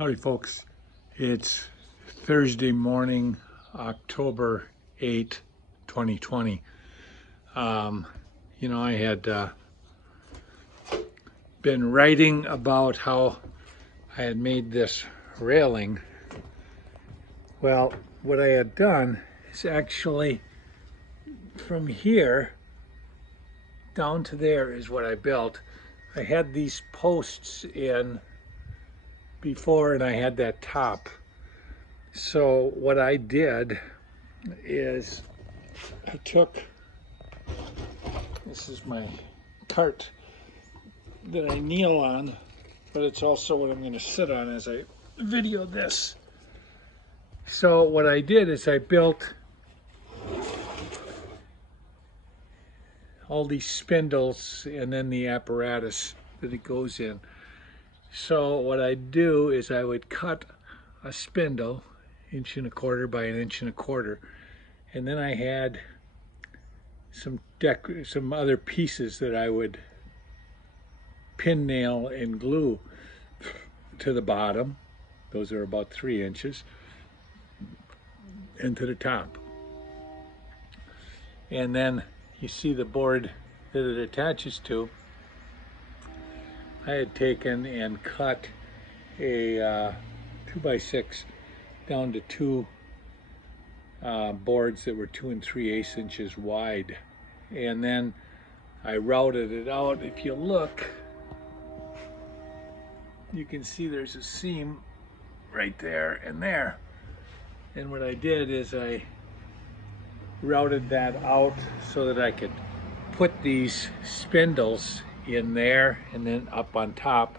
Howdy folks, it's Thursday morning, October 8, 2020. I had been writing about how I had made this railing. Well, what I had done is actually from here down to there is what I built. I had these posts in before and I had that top. So what I did is I took, this is my cart that I kneel on, but it's also what I'm going to sit on as I video this. So what I did is I built all these spindles and then the apparatus that it goes in. So what I do is I would cut a spindle 1.25 inches by 1.25 inches, and then I had some other pieces that I would pin nail and glue to the bottom. Those are about 3 inches, and to the top. And then you see the board that it attaches to. I had taken and cut a 2x6 down to two boards that were 2 3/8 inches wide, and then I routed it out. If you look, you can see there's a seam right there and there, and what I did is I routed that out so that I could put these spindles in there, and then up on top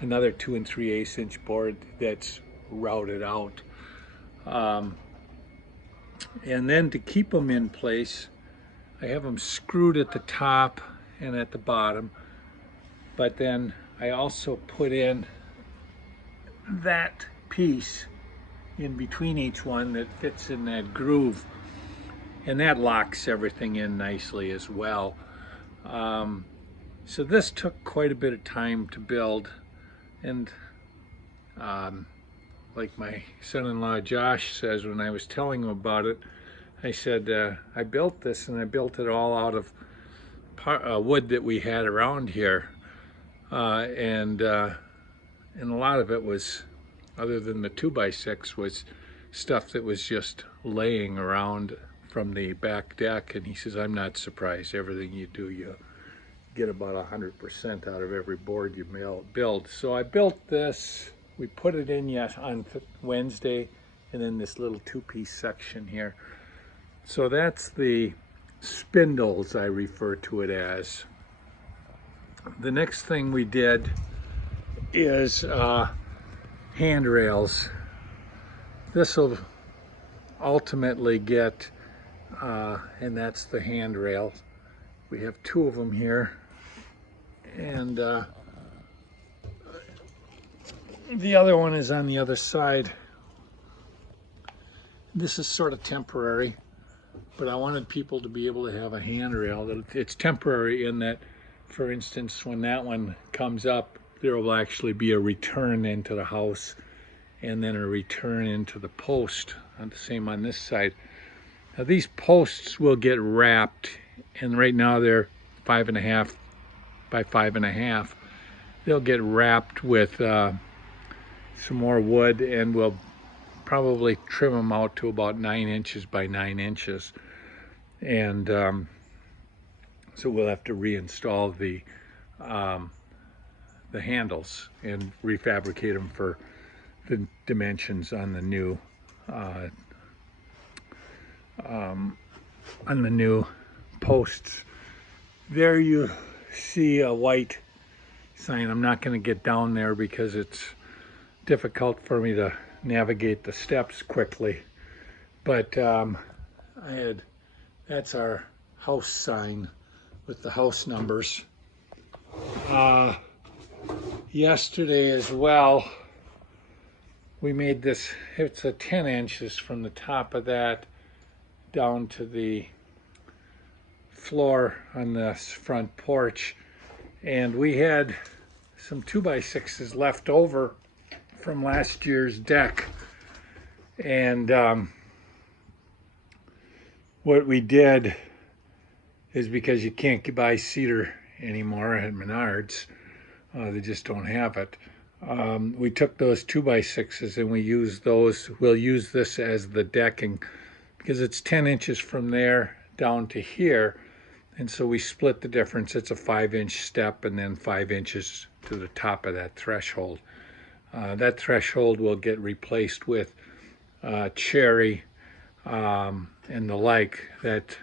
another 2 3/8 inch board that's routed out. And then to keep them in place, I have them screwed at the top and at the bottom, but then I also put in that piece in between each one that fits in that groove, and that locks everything in nicely as well. So this took quite a bit of time to build, and like my son-in-law Josh says, when I was telling him about it, I said, I built this, and I built it all out of wood that we had around here, and a lot of it was, other than the 2x6, was stuff that was just laying around from the back deck. And he says, I'm not surprised. Everything you do, you get about 100% out of every board you build. So I built this. We put it in on Wednesday, and then this little two-piece section here. So that's the spindles, I refer to it as. The next thing we did is handrails. This will ultimately get, and that's the handrail. We have two of them here, and the other one is on the other side. This is sort of temporary, but I wanted people to be able to have a handrail. It's temporary in that, for instance, when that one comes up, there will actually be a return into the house and then a return into the post, and the same on this side. Now these posts will get wrapped, and right now they're 5.5 by 5.5. They'll get wrapped with some more wood, and we'll probably trim them out to about 9 inches by 9 inches. And so we'll have to reinstall the handles and refabricate them for the dimensions on the new posts. There you see a white sign. I'm not going to get down there because it's difficult for me to navigate the steps quickly, but that's our house sign with the house numbers. Yesterday as well, we made this. It's a 10 inches from the top of that down to the floor on this front porch, and we had some 2x6s left over from last year's deck. And what we did is, because you can't buy cedar anymore at Menards, they just don't have it. We took those 2x6s and we used those. We'll use this as the decking because it's 10 inches from there down to here. And so we split the difference. It's a 5-inch step and then 5 inches to the top of that threshold. That threshold will get replaced with cherry and the like. That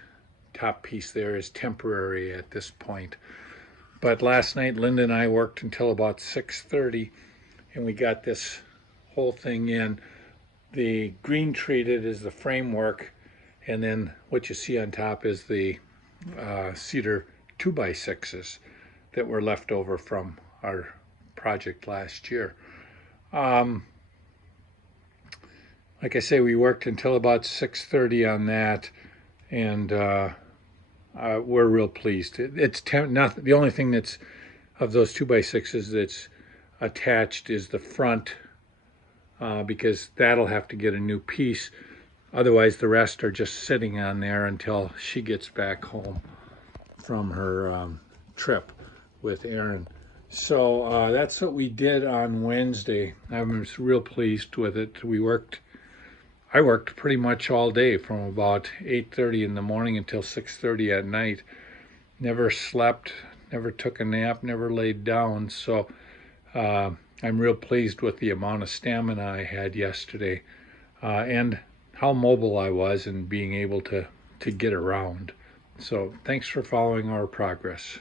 top piece there is temporary at this point. But last night, Linda and I worked until about 6:30, and we got this whole thing in. The green treated is the framework, and then what you see on top is the cedar 2x6s that were left over from our project last year. Like I say, we worked until about 6:30 on that, and we're real pleased. It's not the only thing that's of those 2x6s that's attached is the front, because that'll have to get a new piece. Otherwise, the rest are just sitting on there until she gets back home from her trip with Aaron. So that's what we did on Wednesday. I was real pleased with it. I worked pretty much all day from about 8:30 in the morning until 6:30 at night. Never slept, never took a nap, never laid down. So I'm real pleased with the amount of stamina I had yesterday and how mobile I was and being able to get around. So thanks for following our progress.